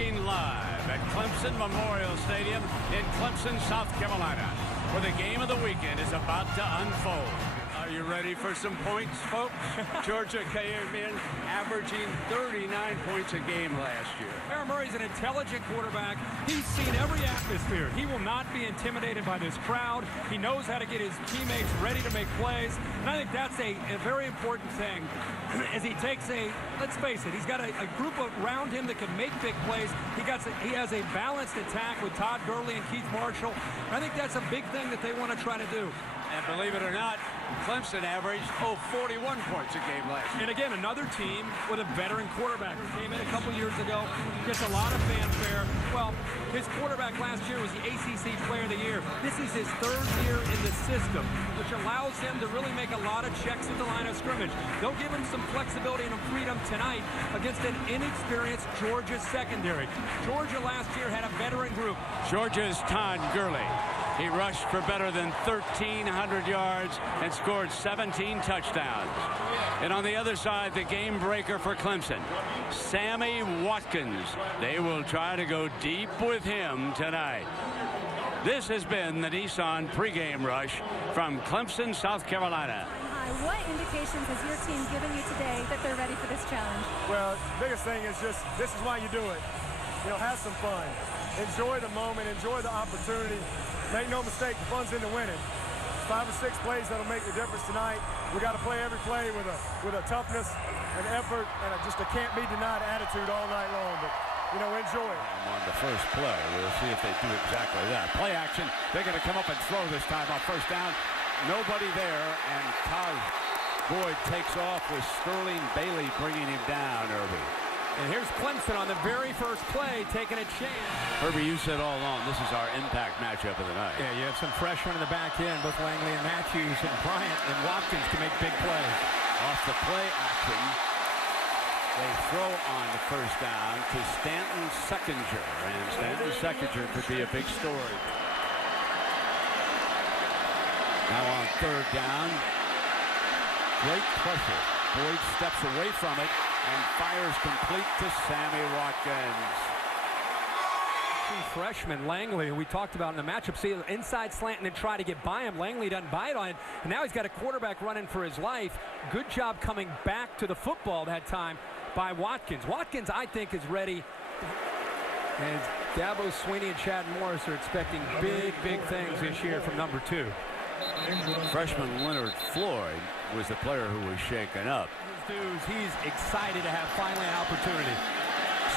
looking live at Clemson Memorial Stadium in Clemson, South Carolina, where the game of the weekend is about to unfold. Are you ready for some points, folks? Georgia came in averaging 39 points a game last year. Aaron Murray's an intelligent quarterback. He's seen every atmosphere. He will not be intimidated by this crowd. He knows how to get his teammates ready to make plays. And I think that's a very important thing as he takes let's face it, he's got a group around him that can make big plays. He has a balanced attack with Todd, Gurley, and Keith Marshall. I think that's a big thing that they want to try to do. And believe it or not, Clemson averaged 41 points a game last year. And again, another team with a veteran quarterback who came in a couple years ago, gets a lot of fanfare. Well, his quarterback last year was the ACC Player of the Year. This is his third year in the system, which allows him to really make a lot of checks at the line of scrimmage. They'll give him some flexibility and freedom tonight against an inexperienced Georgia secondary. Georgia last year had a veteran group. Georgia's Todd Gurley. He rushed for better than 1,300 yards and scored 17 touchdowns. And on the other side, the game breaker for Clemson, Sammy Watkins. They will try to go deep with him tonight. This has been the Nissan pregame rush from Clemson, South Carolina. What indications has your team given you today that they're ready for this challenge? Well, the biggest thing is just this is why you do it. You know, have some fun. Enjoy the moment. Enjoy the opportunity. Make no mistake, the fun's into winning. 5 or 6 plays that'll make the difference tonight. We got to play every play with a toughness, an effort, and just a can't-be-denied attitude all night long. But, you know, enjoy it. On the first play, we'll see if they do exactly that. Play action. They're going to come up and throw this time on first down. Nobody there, and Tajh Boyd takes off with Sterling Bailey bringing him down, Irby. And here's Clemson on the very first play, taking a chance. Herbie, you said all along, this is our impact matchup of the night. Yeah, you have some freshmen in the back end, both Langley and Matthews, and Bryant and Watkins to make big plays. Off the play action, they throw on the first down to Stanton Seckinger, and Stanton Seckinger could be a big story. Now on third down, great pressure. Boyd steps away from it and fires complete to Sammy Watkins. Freshman Langley, who we talked about in the matchup, see an inside slant and then try to get by him. Langley doesn't bite on it, and now he's got a quarterback running for his life. Good job coming back to the football that time by Watkins. Watkins, I think, is ready. And Dabo Swinney and Chad Morris are expecting big things this year from number 2. Freshman Leonard Floyd was the player who was shaken up. He's excited to have finally an opportunity.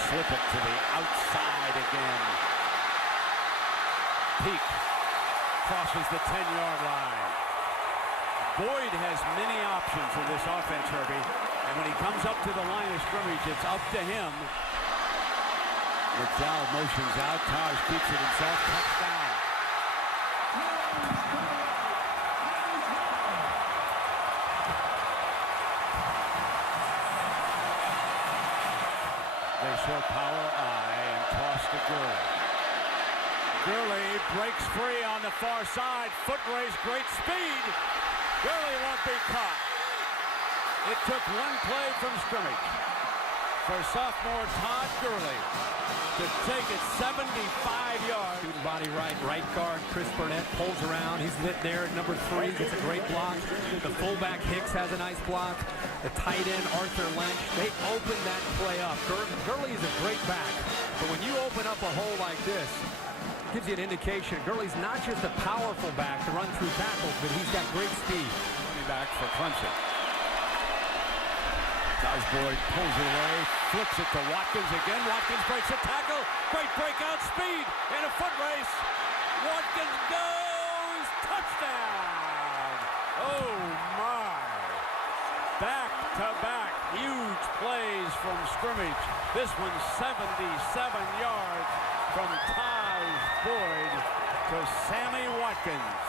Slip it to the outside again. Peak crosses the 10-yard line. Boyd has many options in this offense, Herbie. And when he comes up to the line of scrimmage, it's up to him. McDowell motions out. Tajh keeps it himself. Touchdown. They show power eye and toss to Gurley. Gurley breaks free on the far side. Foot race, great speed. Gurley won't be caught. It took one play from scrimmage for sophomore Todd Gurley to take it 75 yards. Shooting body right guard Chris Burnett pulls around. He's lit there at number 3, gets a great block. The fullback Hicks has a nice block. The tight end Arthur Lynch, they open that play up. Gurley is a great back, but when you open up a hole like this, it gives you an indication. Gurley's not just a powerful back to run through tackles, but he's got great speed. Coming back for Clemson. Tajh Boyd pulls it away, flips it to Watkins again. Watkins breaks a tackle. Great breakout speed and a foot race. Watkins goes. Touchdown. Oh, my. Back-to-back huge plays from scrimmage. This one 77 yards from Tajh Boyd to Sammy Watkins.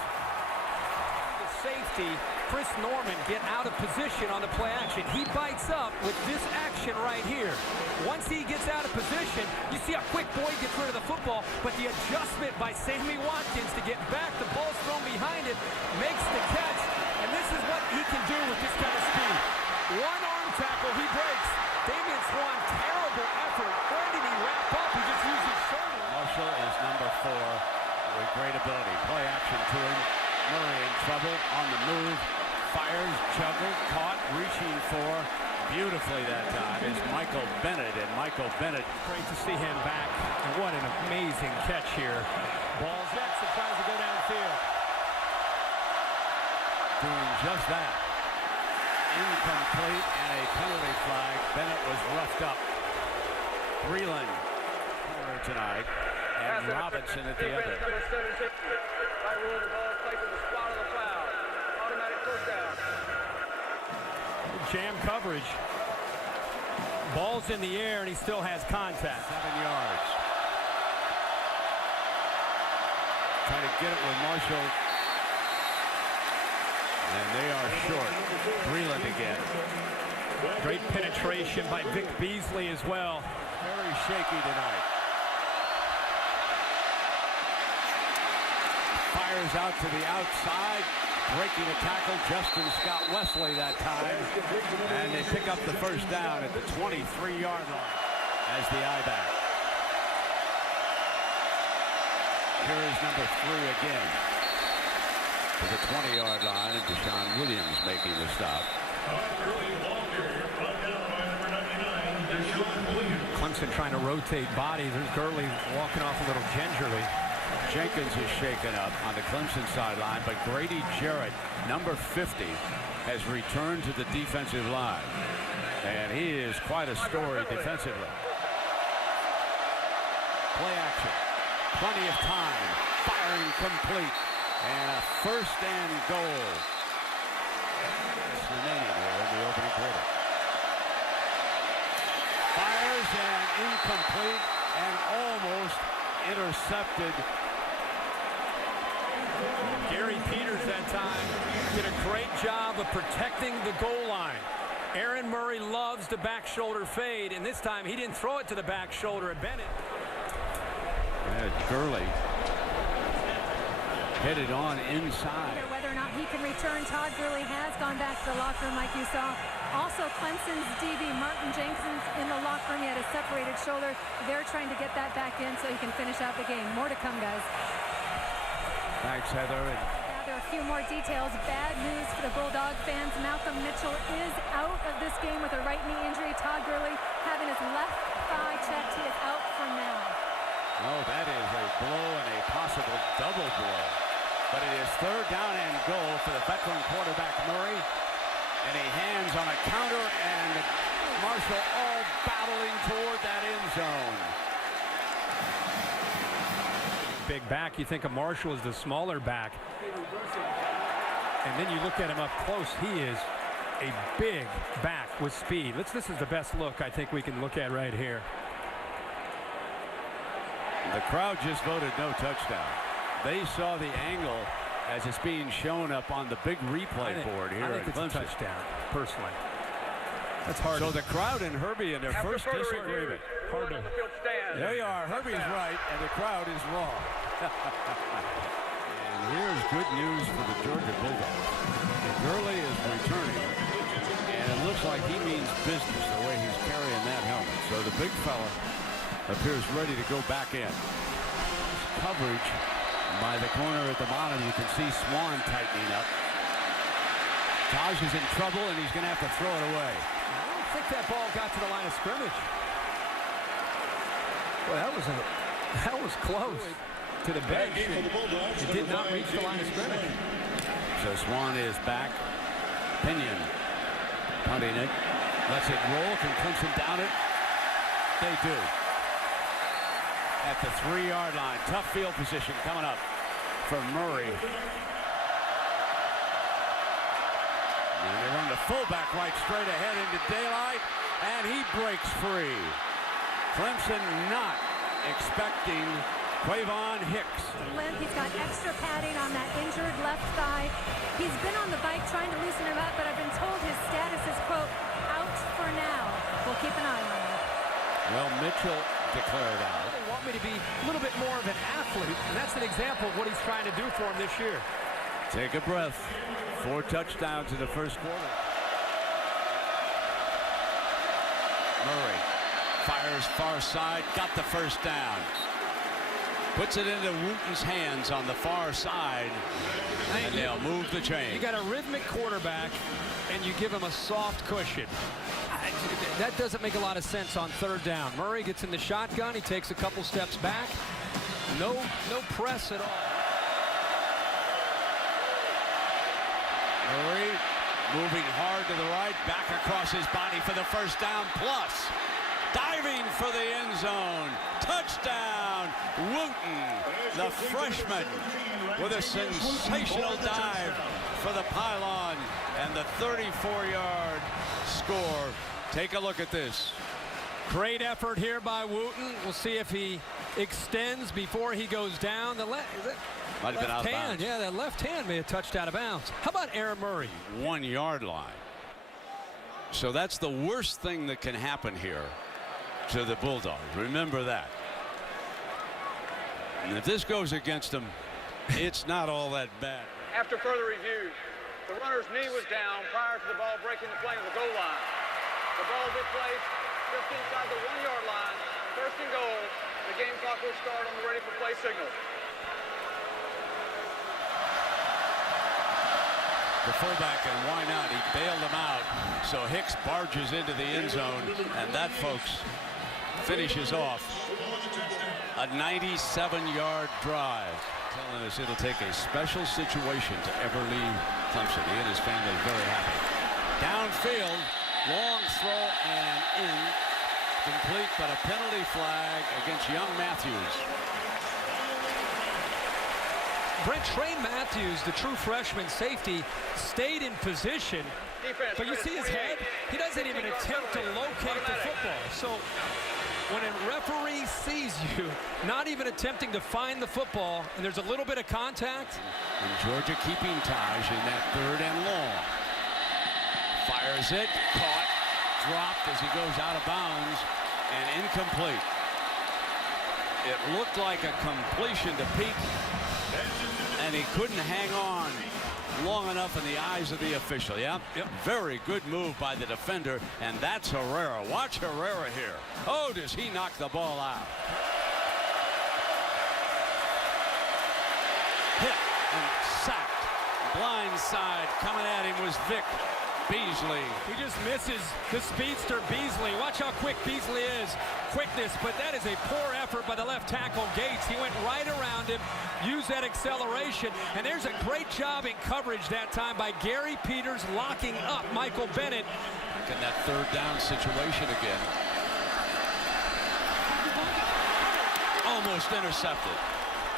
The safety, Chris Norman, get out of position on the play action. He bites up with this action right here. Once he gets out of position, you see how quick Boyd gets rid of the football, but the adjustment by Sammy Watkins to get back, the ball's thrown behind it, makes the catch, and this is what he can do with this kind of speed. One arm tackle, he breaks. Damian Swann, terrible effort. Where did he wrap up? He just for beautifully that time is Michael Bennett, and Michael Bennett. Great to see him back, and what an amazing catch here. Ball's next and tries to go downfield. Doing just that. Incomplete and a penalty flag. Bennett was roughed up. Breeland corner tonight, and Robinson at the other. Jam coverage. Ball's in the air, and he still has contact. 7 yards. Trying to get it with Marshall. And they are short. Breeland again. Great penetration by Vic Beasley as well. Very shaky tonight. Fires out to the outside. Breaking a tackle, Justin Scott Wesley that time. And they pick up the first down at the 23-yard line as the I-back. Here is number 3 again to the 20-yard line, and Deshaun Williams making the stop. Clemson trying to rotate bodies. There's Gurley walking off a little gingerly. Jenkins is shaken up on the Clemson sideline, but Grady Jarrett, number 50, has returned to the defensive line. And he is quite a story defensively. Play action. Plenty of time. Firing complete. And a first and goal. It's remaining here in the opening quarter. Fires and incomplete and almost intercepted. Gary Peters that time did a great job of protecting the goal line. Aaron Murray loves the back shoulder fade, and this time he didn't throw it to the back shoulder of Bennett. Gurley headed on inside. Whether or not he can return, Todd Gurley has gone back to the locker room like you saw. Also, Clemson's DB, Martin Jenkins, in the locker room. He had a separated shoulder. They're trying to get that back in so he can finish out the game. More to come, guys. Thanks, Heather. Now there are a few more details. Bad news for the Bulldog fans. Malcolm Mitchell is out of this game with a right knee injury. Todd Gurley having his left thigh checked. He is out for now. Oh, that is a blow and a possible double blow. But it is third down and goal for the veteran quarterback Murray. And he hands on a counter, and Marshall all battling toward that end zone. Big back. You think of Marshall as the smaller back. And then you look at him up close. He is a big back with speed. This is the best look I think we can look at right here. The crowd just voted no touchdown. They saw the angle as it's being shown up on the big replay board here at Clemson. It's a touchdown, personally. That's hard. So the crowd and Herbie in their first disagreement. There you are. Herbie's right, and the crowd is wrong. And here's good news for the Georgia Bulldogs. Gurley is returning, and it looks like he means business the way he's carrying that helmet. So the big fella appears ready to go back in. Coverage by the corner at the bottom. You can see Swann tightening up. Tajh is in trouble, and he's going to have to throw it away. I don't think that ball got to the line of scrimmage. Well, that was close to the bench. It did not reach the line of scrimmage. So Swann is back. Pinion punting it. Lets it roll. Can Clemson down it? They do. At the 3-yard line. Tough field position coming up for Murray. And they run the fullback right straight ahead into daylight, and he breaks free. Clemson not expecting Quavon Hicks. He's got extra padding on that injured left thigh. He's been on the bike trying to loosen him up, but I've been told his status is, quote, out for now. We'll keep an eye on him. Well, Mitchell declared out. They want me to be a little bit more of an athlete, and that's an example of what he's trying to do for him this year. Take a breath. 4 touchdowns in the first quarter. Murray fires far side, got the first down. Puts it into Wooten's hands on the far side, and they'll move the chain. You got a rhythmic quarterback, and you give him a soft cushion. That doesn't make a lot of sense on third down. Murray gets in the shotgun. He takes a couple steps back. No press at all. Murray moving hard to the right, back across his body for the first down, plus diving for the end zone. Touchdown, Wooten, the freshman, with a sensational dive for the pylon and the 34-yard score. Take a look at this. Great effort here by Wooten. We'll see if he extends before he goes down. The left Might have been out of hand, bounds. yeah, that left hand may have touched out of bounds. How about Aaron Murray? 1 yard line. So that's the worst thing that can happen here to the Bulldogs. Remember that. And if this goes against them, it's not all that bad. After further review, the runner's knee was down prior to the ball breaking the plane of the goal line. The ball did place just inside the 1 yard line. First and goal. The game clock will start on the ready for play signal. The fullback, and why not? He bailed him out. So Hicks barges into the end zone, and that, folks, finishes off a 97-yard drive. Telling us it'll take a special situation to ever leave Clemson. He and his family are very happy. Downfield, long throw and in. Complete, but a penalty flag against young Matthews. Brent Train Matthews, the true freshman safety, stayed in position. Defense, But you see his head? He doesn't even attempt to locate the football. So when a referee sees you not even attempting to find the football, and there's a little bit of contact. And Georgia keeping Tajh in that third and long. Fires it, caught, dropped as he goes out of bounds, and incomplete. It looked like a completion to Pete, and he couldn't hang on long enough in the eyes of the official. Yep. Very good move by the defender, and that's Herrera. Watch Herrera here. Oh, does he knock the ball out. Hit and sacked. Blind side coming at him was Vic Beasley. He just misses the speedster Beasley. Watch how quick Beasley is. Quickness, but that is a poor effort by the left tackle Gates. He went right around him, used that acceleration, and there's a great job in coverage that time by Gary Peters locking up Michael Bennett. Look at that third down situation again. Almost intercepted.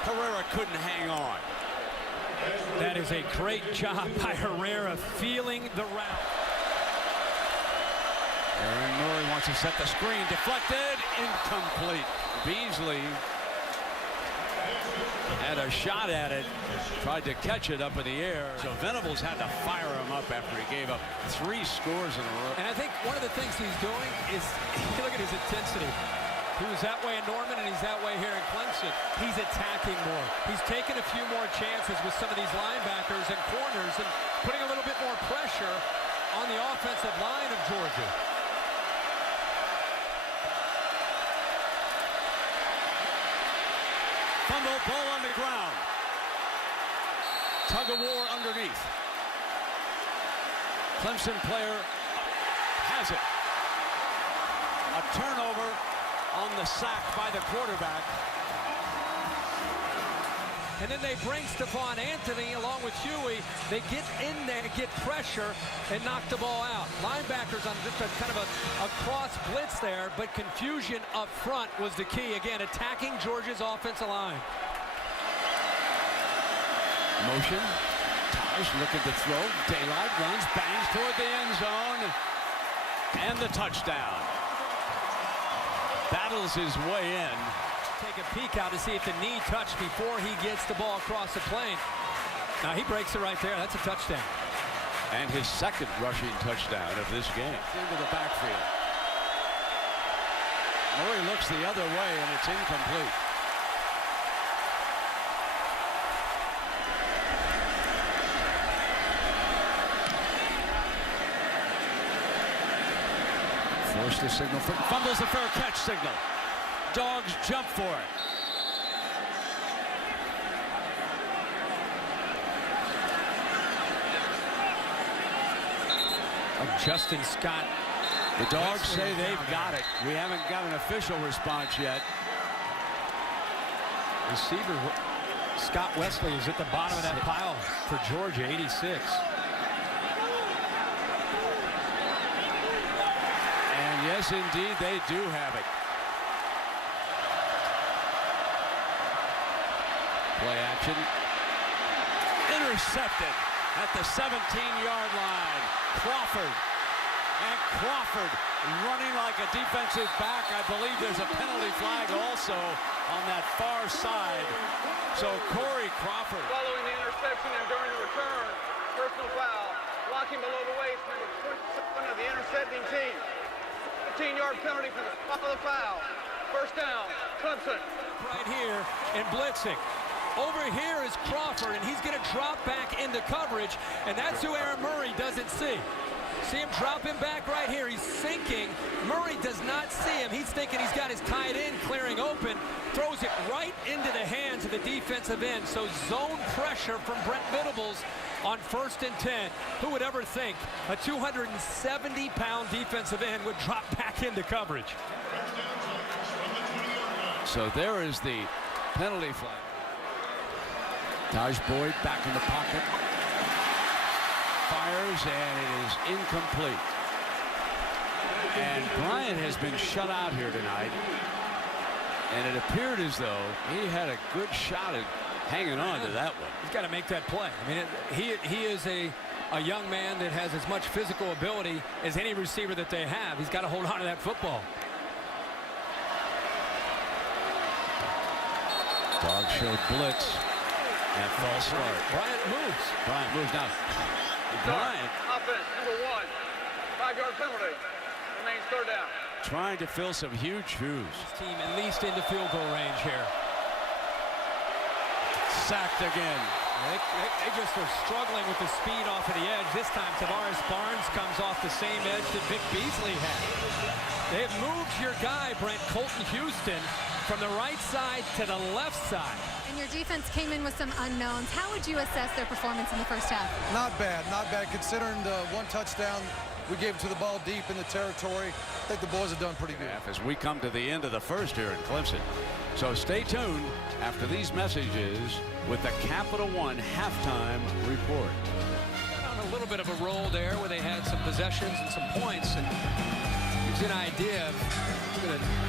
Herrera couldn't hang on. That is a great job by Herrera feeling the route. Aaron Murray wants to set the screen. Deflected. Incomplete. Beasley had a shot at it. Tried to catch it up in the air. So Venables had to fire him up after he gave up 3 scores in a row. And I think one of the things he's doing is, look at his intensity. He was that way in Norman, and he's that way here in Clemson. He's attacking more. He's taking a few more chances with some of these linebackers and corners and putting a little bit more pressure on the offensive line of Georgia. Fumble, ball on the ground. Tug of war underneath. Clemson player has it. A turnover on the sack by the quarterback. And then they bring Stephone Anthony along with Huey. They get in there, get pressure, and knock the ball out. Linebackers on just a kind of a cross blitz there, but confusion up front was the key. Again, attacking Georgia's offensive line. Motion. Tajh looking to throw. Daylight runs, bangs toward the end zone. And the touchdown. Battles his way in. Take a peek out to see if the knee touched before he gets the ball across the plane. Now he breaks it right there. That's a touchdown. And his second rushing touchdown of this game. Into the backfield. Murray looks the other way, and it's incomplete. Forced the signal for, fumbles the fair catch signal. Dogs jump for it. Justin Scott. The Dogs say they've got it. We haven't got an official response yet. Receiver Scott Wesley is at the bottom of that pile for Georgia, 86. And yes, indeed, they do have it. Play action. Intercepted at the 17-yard line. Crawford. And Crawford running like a defensive back. I believe there's a penalty flag also on that far side. So Corey Crawford. Following the interception and during the return, personal foul. Blocking below the waist, number 27 of the intercepting team. 15-yard penalty for the spot of the foul. First down, Clemson. Right here and blitzing. Over here is Crawford, and he's going to drop back into coverage, and that's who Aaron Murray doesn't see. See him drop him back right here. He's sinking. Murray does not see him. He's thinking he's got his tight end clearing open. Throws it right into the hands of the defensive end. So zone pressure from Brent Venables on 1st and 10. Who would ever think a 270-pound defensive end would drop back into coverage? So there is the penalty flag. Tajh Boyd back in the pocket. Fires, and it is incomplete. And Bryant has been shut out here tonight. And it appeared as though he had a good shot at hanging on to that one. He's got to make that play. I mean, he is a young man that has as much physical ability as any receiver that they have. He's got to hold on to that football. Dog showed blitz and false start. Bryant moves now. Bryant Offense, number 1. 5-yard penalty. Remains third down. trying to fill some huge shoes. This team at least into field goal range here. Sacked again. They just are struggling with the speed off of the edge. This time Tavares Barnes comes off the same edge that Vic Beasley had. They've moved your guy, Brent, Colton Houston, from the right side to the left side. And your defense came in with some unknowns. How would you assess their performance in the first half? Not bad, not bad. Considering the one touchdown we gave to the ball deep in the territory, I think the boys have done pretty good. As we come to the end of the first here in Clemson. So stay tuned after these messages with the Capital One halftime report. On a little bit of a roll there where they had some possessions and some points, and gives you an idea of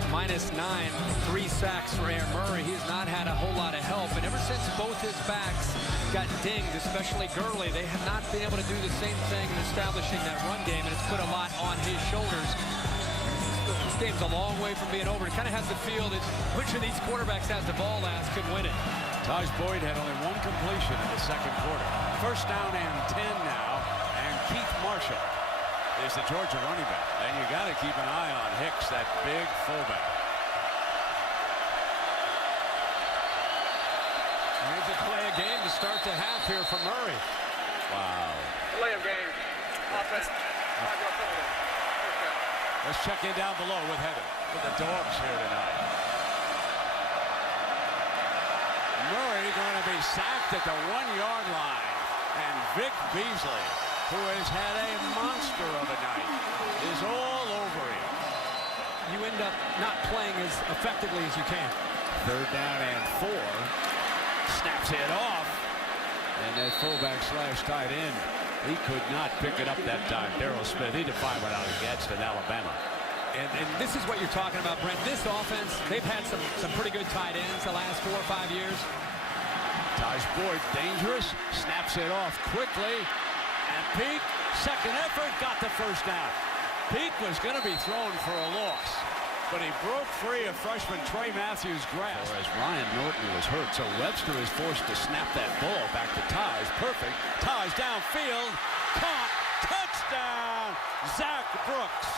-9, 3 sacks for Aaron Murray. He has not had a whole lot of help, and ever since both his backs got dinged, especially Gurley, they have not been able to do the same thing in establishing that run game, and it's put a lot on his shoulders. This game's a long way from being over. It kind of has the feel that which of these quarterbacks has the ball last could win it. Tajh Boyd had only 1 completion in the second quarter. First down and 10 now, and Keith Marshall is the Georgia running back. And you got to keep an eye on Hicks, that big fullback. Here's a play of game to start the half here for Murray. Wow. Delay of game. Offense. 5-yard penalty. Let's check in down below with Heather with the Dogs here tonight. Murray going to be sacked at the 1-yard line. And Vic Beasley, who has had a monster of a night, is all over him. You end up not playing as effectively as you can. Third down and 4. Snaps it off. And that fullback slash tight end, he could not pick it up that time. Darryl Smith, he defied what out of Gadsden, Alabama. And this is what you're talking about, Brent. This offense, they've had some pretty good tight ends the last 4 or 5 years. Tajh Boyd dangerous, snaps it off quickly, and Peak, second effort, got the first down. Peak was going to be thrown for a loss, but he broke free of freshman Trey Matthews' grasp. As Ryan Norton was hurt, so Webster is forced to snap that ball back to Tajh. Perfect. Tajh downfield, caught, touchdown, Zach Brooks.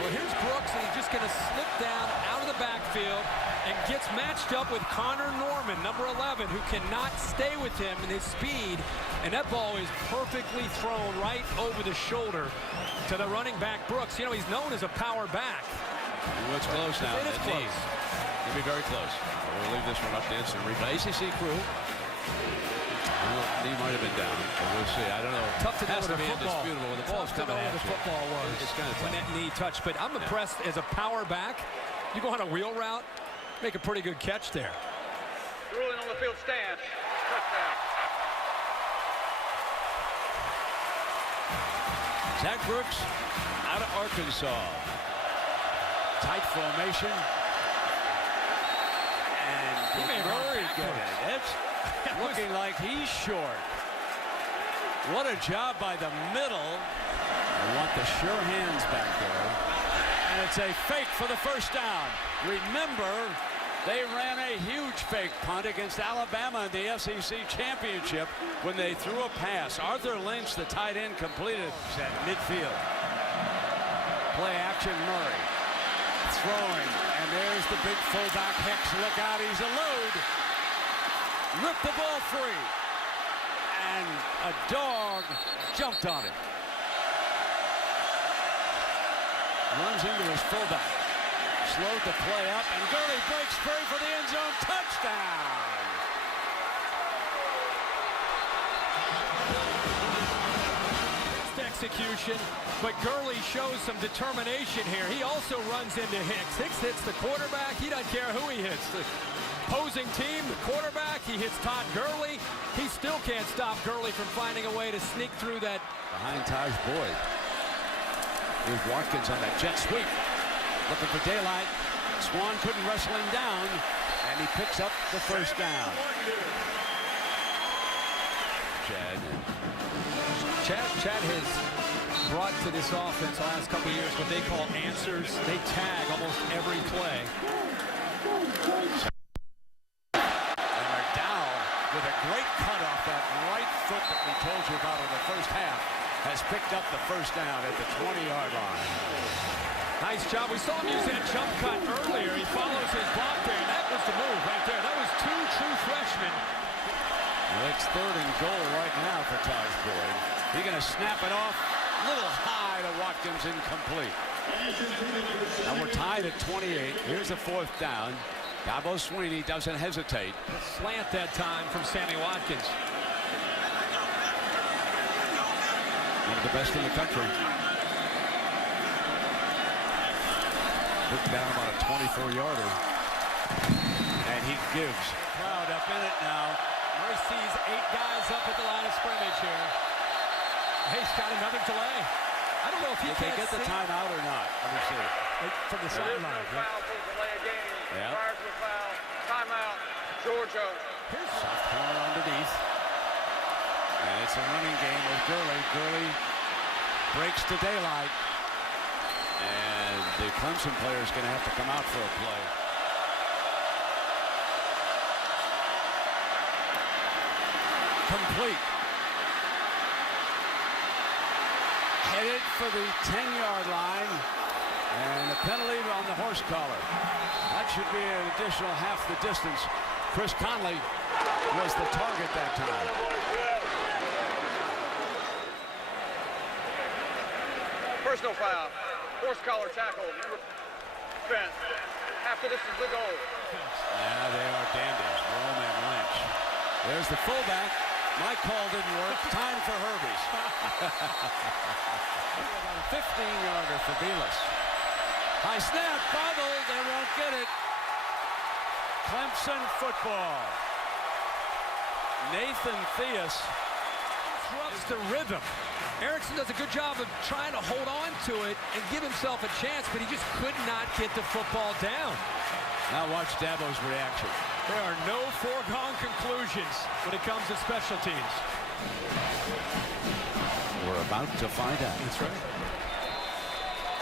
Well, here's Brooks, and he's just going to slip down out of the backfield and gets matched up with Connor Norman, number 11, who cannot stay with him in his speed. And that ball is perfectly thrown right over the shoulder to the running back, Brooks. You know, he's known as a power back. It's close now. It is close. It'll be very close. We'll leave this one up to instant replay. ACC crew. He might have been down, but we'll see. I don't know. Tough to know Has what to be the football. indisputable when the ball's Tough to coming know at what the you. football was It's kind of when that knee touched. But I'm impressed as a power back. You go on a wheel route, make a pretty good catch there. Ruling on the field stand. Touchdown. Zach Brooks out of Arkansas. Tight formation. And He may run Murray get backwards. it. It's looking like he's short. What a job by the middle. I want the sure hands back there. And it's a fake for the first down. Remember, they ran a huge fake punt against Alabama in the SEC championship when they threw a pass. Arthur Lynch, the tight end, completed at midfield. Play action, Murray. Throwing, and there's the big fullback Hicks. Look out, he's a load. Ripped the ball free. And a dog jumped on it. Runs into his fullback. Slowed the play up, and Gurley breaks free for the end zone. Touchdown! Execution, but Gurley shows some determination here. He also runs into Hicks. Hicks hits the quarterback. He doesn't care who he hits. The opposing team, the quarterback, he hits Todd Gurley. He still can't stop Gurley from finding a way to sneak through that. Behind Tajh Boyd. Here's Watkins on that jet sweep. Looking for daylight. Swann couldn't wrestle him down, and he picks up the first down. Chad has brought to this offense the last couple of years what they call answers. They tag almost every play. And McDowell, with a great cut off that right foot that we told you about in the first half, has picked up the first down at the 20-yard line. Nice job. We saw him use that jump cut earlier. He follows his block there, and that was the move right there. That was two true freshmen. Well, it's 3rd and goal right now for Tajh Boyd. He's going to snap it off a little high to Watkins, incomplete. Now we're tied at 28. Here's the 4th down. Dabo Swinney doesn't hesitate. Slant that time from Sammy Watkins. One of the best in the country. Put down about a 24-yarder. And he gives. Crowd up in it now. Murray sees 8 guys up at the line of scrimmage here. He's got another delay. I don't know if he Did can't they get the see. timeout or not? Let me see. From the There is no sideline. foul for delay of game. Yeah. Prior to the foul, timeout, Georgia. Soft corner underneath. And it's a running game with Gurley. Gurley breaks to daylight. And the Clemson player is going to have to come out for a play. Complete. Headed for the 10-yard line. And a penalty on the horse collar. That should be an additional half the distance. Chris Conley was the target that time. Personal foul. Horse collar tackle. Defense. After this is the goal. Yeah, they are dandies. Rome and Lynch. There's the fullback. My call didn't work. Time for Herbies. About a 15-yarder for Beasley. High snap, bobble. They won't get it. Clemson football. Nathan Theus Disrupts the rhythm. Erickson does a good job of trying to hold on to it and give himself a chance, but he just could not get the football down. Now watch Dabo's reaction. There are no foregone conclusions when it comes to special teams. We're about to find out. That's right.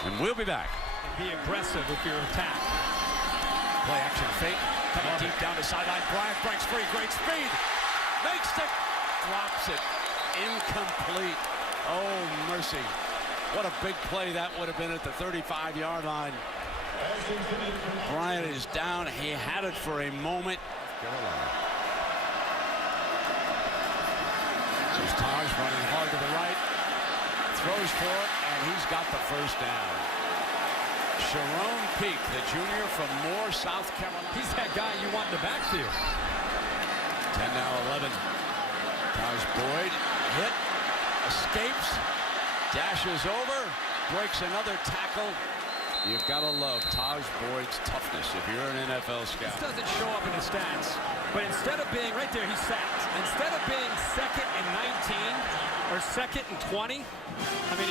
And we'll be back. Be aggressive with your attack. Play action fake. Coming deep down the sideline. Bryant breaks free. Great speed. Makes it. Drops it. Incomplete. Oh, mercy. What a big play that would have been at the 35-yard line. Bryant is down. He had it for a moment. There's Tajh running hard to the right. Throws for it, and he's got the first down. Sharon Peak, the junior from Moore, South Carolina. He's that guy you want in the backfield. 10 now, 11. Tajh Boyd hit, escapes, dashes over, breaks another tackle. You've got to love Tajh Boyd's toughness if you're an NFL scout. This doesn't show up in the stats, but instead of being right there, he's sacked. Instead of being 2nd and 19 or 2nd and 20, I mean,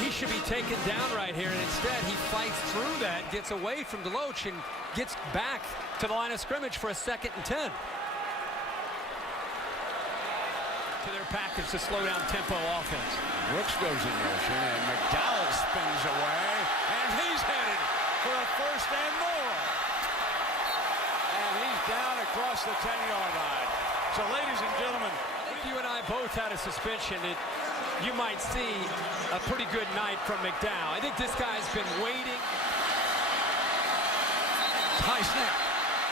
he should be taken down right here, and instead he fights through that, gets away from Deloach, and gets back to the line of scrimmage for a 2nd and 10. To their package to slow down tempo offense. Brooks goes in motion, and McDowell spins away, and he's headed for a 1st and more. And he's down across the 10-yard line. So, ladies and gentlemen, I think you and I both had a suspicion that you might see a pretty good night from McDowell. I think this guy's been waiting. High snap.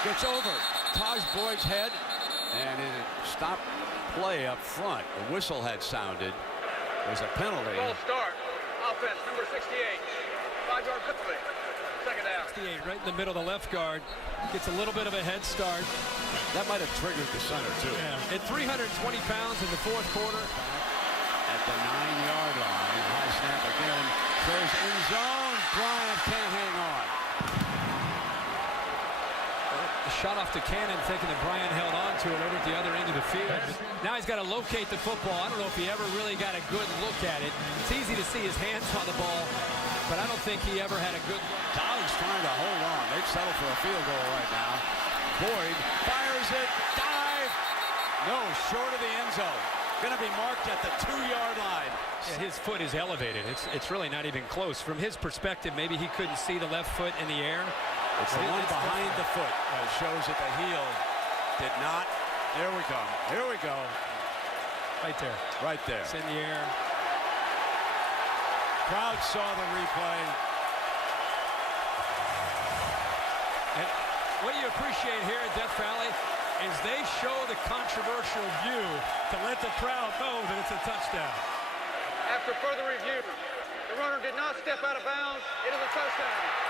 Gets over Tajh Boyd's head, and it stopped play up front. The whistle had sounded. There's a penalty. Ball start. Offense, number 68. 5-yard penalty. 2nd down. 68 right in the middle of the left guard. Gets a little bit of a head start. That might have triggered the center, too. Yeah. At 320 pounds in the 4th quarter. At the 9-yard line. High snap again. Throws in zone. Bryant can't hang on. Shot off the cannon, thinking that Bryant held on to it over at the other end of the field. Now he's got to locate the football. I don't know if he ever really got a good look at it. It's easy to see his hands on the ball, but I don't think he ever had a good look. Dowd's trying to hold on. They've settled for a field goal right now. Boyd fires it. Dive. No, short of the end zone. Going to be marked at the 2-yard line. Yeah, his foot is elevated. It's really not even close. From his perspective, maybe he couldn't see the left foot in the air. It's the one behind the foot that shows that the heel did not. There we go. Here we go. Right there. Right there. It's in the air. Crowd saw the replay. And what you appreciate here at Death Valley is they show the controversial view to let the crowd know that it's a touchdown. After further review, the runner did not step out of bounds. It is a touchdown.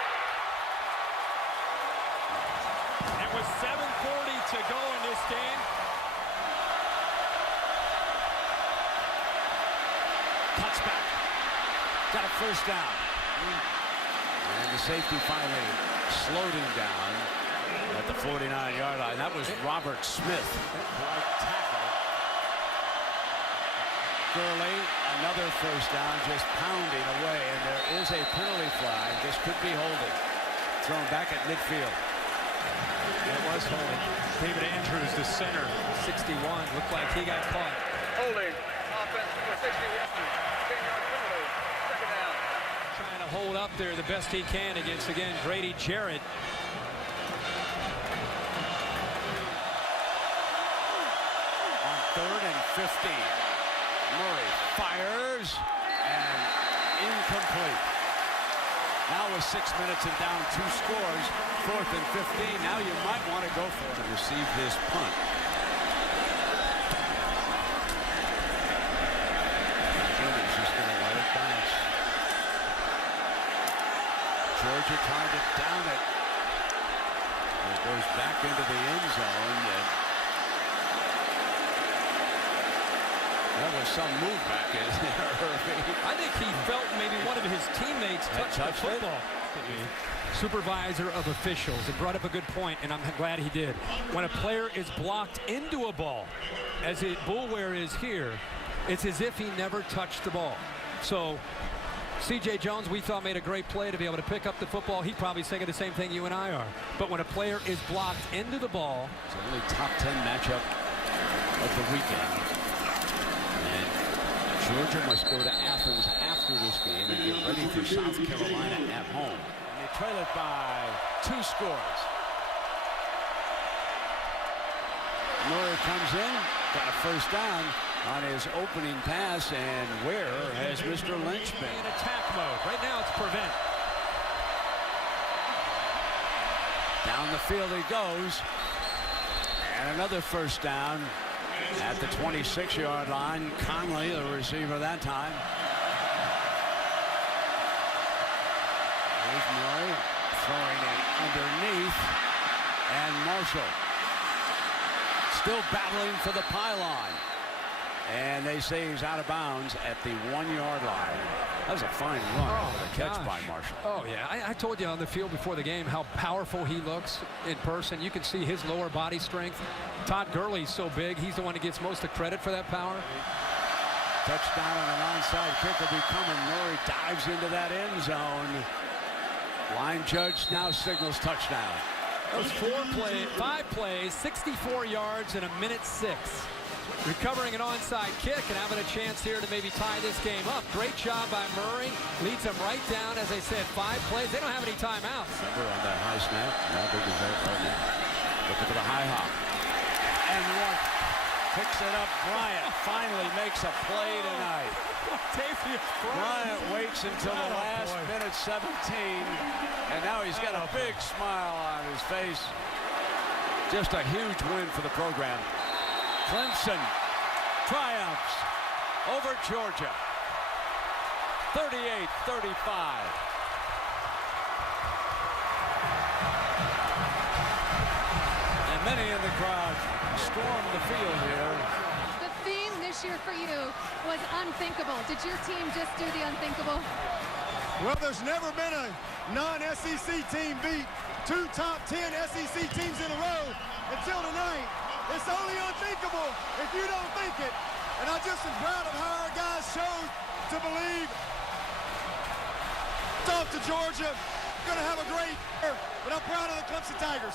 And with 7:40 to go in this game, cuts back. Got a 1st down. And the safety finally slowed him down at the 49-yard line. That was Robert Smith. Right tackle. Gurley, another 1st down, just pounding away. And there is a penalty flag. This could be holding. Thrown back at midfield. it was holding. David Andrews, the center, 61, looked like he got caught. Holding. Offense number 61. 10-yard penalty. 2nd down. Trying to hold up there the best he can against, again, Grady Jarrett. On 3rd and 15. Murray fires and incomplete. Now with 6 minutes and down 2 scores, 4th and 15. Now you might want to go for it to receive this punt. He's just going to let it bounce. Georgia trying to down it. And it goes back into the end zone. And that was some move back in there. I think he felt maybe one of his teammates touched the football. Supervisor of officials, and brought up a good point, and I'm glad he did. When a player is blocked into a ball, as Boulware is here, it's as if he never touched the ball. So C.J. Jones, we thought, made a great play to be able to pick up the football. He's probably thinking the same thing you and I are. But when a player is blocked into the ball, it's the only top 10 matchup of the weekend. Georgia must go to Athens after this game and get ready for South Carolina at home. And they trail it by 2 scores. Murray comes in, got a 1st down on his opening pass, and where has Mr. Lynch been? In attack mode. Right now it's prevent. Down the field he goes. And another 1st down. At the 26-yard line, Conley, the receiver that time. There's Murray throwing it underneath. And Marshall still battling for the pylon. And they say he's out of bounds at the 1-yard line. That was a fine run with a catch by Marshall. Oh, yeah. I told you on the field before the game how powerful he looks in person. You can see his lower body strength. Todd Gurley's so big. He's the one that gets most of the credit for that power. Touchdown on an onside kick will be coming. Murray dives into that end zone. Line judge now signals touchdown. That was 5 plays, 64 yards in 1:06. Recovering an onside kick and having a chance here to maybe tie this game up. Great job by Murray. Leads them right down, as I said, 5 plays. They don't have any timeouts. Remember on that high snap? How big is that right now? Looking for the high hop. And one picks it up. Bryant finally makes a play tonight. Bryant waits until the last minute 17. And now he's got a big smile on his face. Just a huge win for the program. Clemson triumphs over Georgia, 38-35. And many in the crowd stormed the field here. The theme this year for you was unthinkable. Did your team just do the unthinkable? Well, there's never been a non-SEC team beat 2 top 10 SEC teams in a row until tonight. It's only unthinkable if you don't think it. And I just am proud of how our guys showed to believe. It's off to Georgia. Going to have a great year, but I'm proud of the Clemson Tigers.